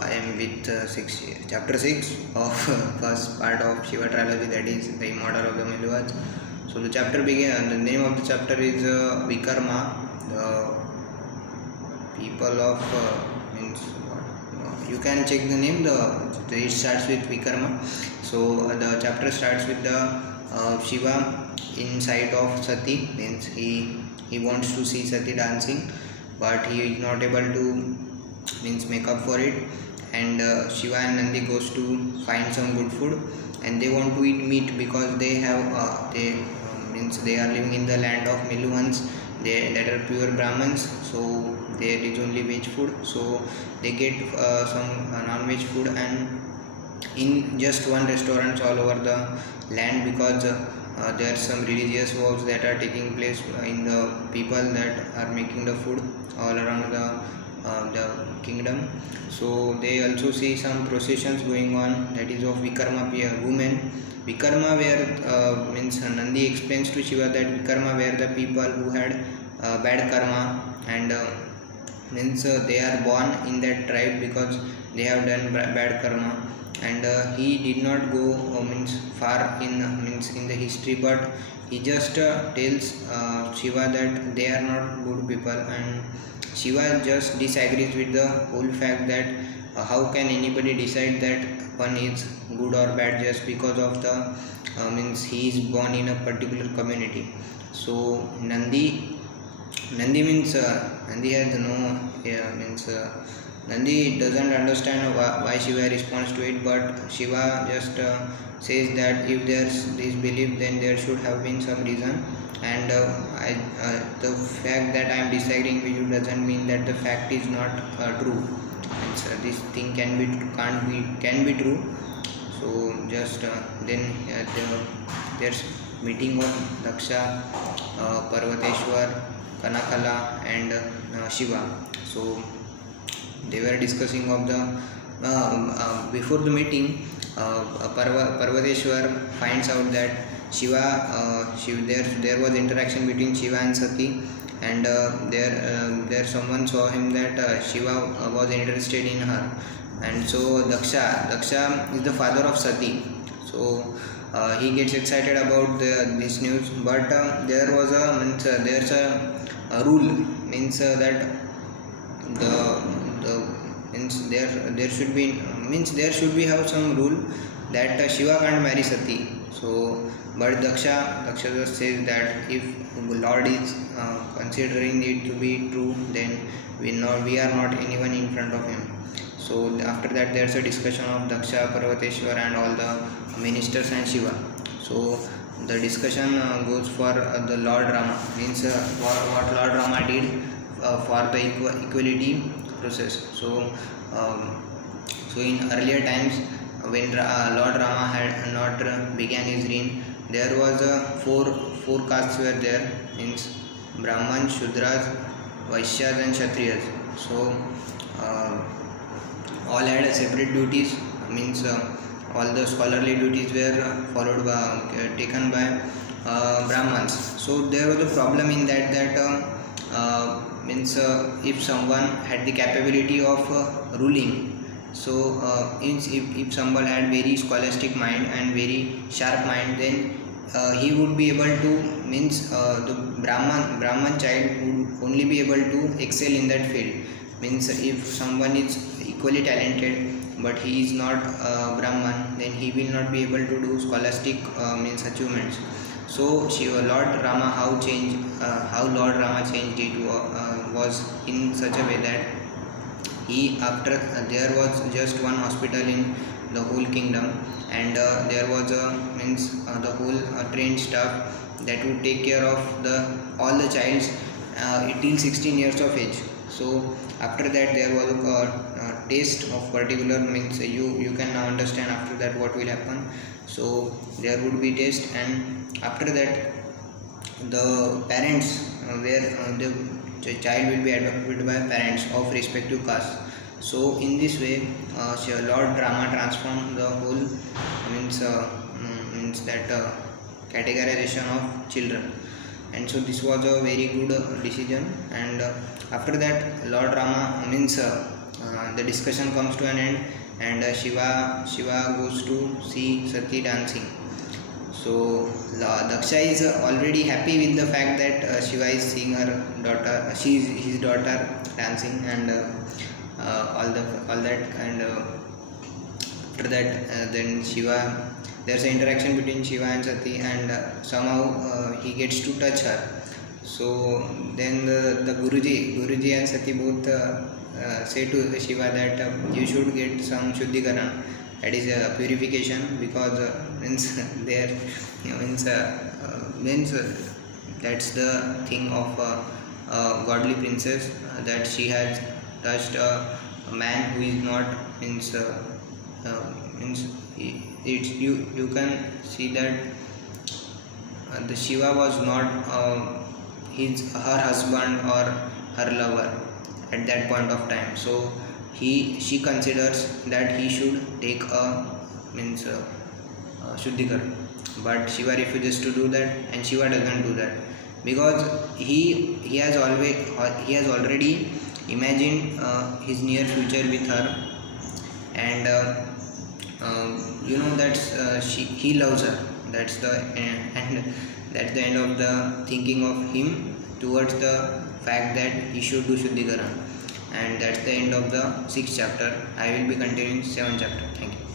I am with chapter 6 of first part of Shiva trilogy, that is the immortal of the Meluats. So the chapter begin. The name of the chapter is Vikarma. The people of means you can check the name. It starts with Vikarma. So the chapter starts with the Shiva in sight of Sati. Means he wants to see Sati dancing, but he is not able to make up for it. And Shiva and Nandi goes to find some good food, and they want to eat meat because they have they are living in the land of Meluhans. They that are pure Brahmins, so there is only veg food. So they get some non-veg food, and in just one restaurant all over the land, because there are some religious vows that are taking place in the people that are making the food all around the kingdom. So they also see some processions going on, that is of Vikarma women. Vikarma were means Nandi explains to Shiva that Vikarma were the people who had bad karma, and means they are born in that tribe because they have done bad karma. And he did not go means far in the history, but he just tells Shiva that they are not good people, and Shiva just disagrees with the whole fact that how can anybody decide that one is good or bad just because of the means he is born in a particular community. So Nandi means Nandi has no means Nandi doesn't understand why Shiva responds to it, but Shiva just says that if there's this belief, then there should have been some reason. And the fact that I am disagreeing with you doesn't mean that the fact is not true. And so this thing can be true. So just then there's meeting of Daksha, Parvateshwar, Kanakala, and Shiva. So they were discussing of the before the meeting. Parvateshwar finds out that there was interaction between Shiva and Sati, and there someone saw him that Shiva was interested in her. And so Daksha is the father of Sati. So he gets excited about this news, but there's a rule, means that the means there should be have some rule that Shiva can't marry Sati. So but Daksha just says that if Lord is considering it to be true, then we are not anyone in front of him. So after that there's a discussion of Daksha, Parvateshwar, and all the ministers and Shiva. So the discussion goes for the Lord Rama, means what Lord Rama did for the equality process. So in earlier times, when Lord Rama had not began his reign, there was four castes were there, means Brahman, Shudras, Vaishyas, and Kshatriyas. So all had separate duties, means all the scholarly duties were followed by taken by Brahmans. So there was a problem in that means if someone had the capability of ruling, so if someone had very scholastic mind and very sharp mind, then he would be able to, means the Brahman child would only be able to excel in that field. Means if someone is equally talented but he is not Brahman, then he will not be able to do scholastic means achievements. So Lord Rama how Lord Rama changed it was in such a way that after there was just one hospital in the whole kingdom, and there was the whole trained staff that would take care of all the childs till 16 years of age. So after that there was a taste of particular, means you can now understand after that what will happen. So there would be taste, and after that the parents the child will be adopted by parents of respective caste. So in this way Lord Rama transformed the whole means that categorization of children. And so this was a very good decision. And after that Lord Rama the discussion comes to an end, and Shiva goes to see Sati dancing. So Daksha is already happy with the fact that Shiva is seeing her daughter, she is his daughter dancing, and all that, and after that, then Shiva, there's an interaction between Shiva and Sati, and somehow he gets to touch her. So then the Guruji and Sati both say to Shiva that you should get some Shuddhikaran, that is purification, because means there means that's the thing of a godly princess, that she has touched a man who is not, means it's you can see that the Shiva was not her husband or her lover at that point of time. So she considers that he should take a Shuddhikar, but Shiva refuses to do that, and Shiva doesn't do that because he has already imagined his near future with her, and he loves her. That's the and that's the end of the thinking of him towards the fact that he should do Shuddhikaran, and that's the end of the 6th chapter. I will be continuing 7th chapter. Thank you.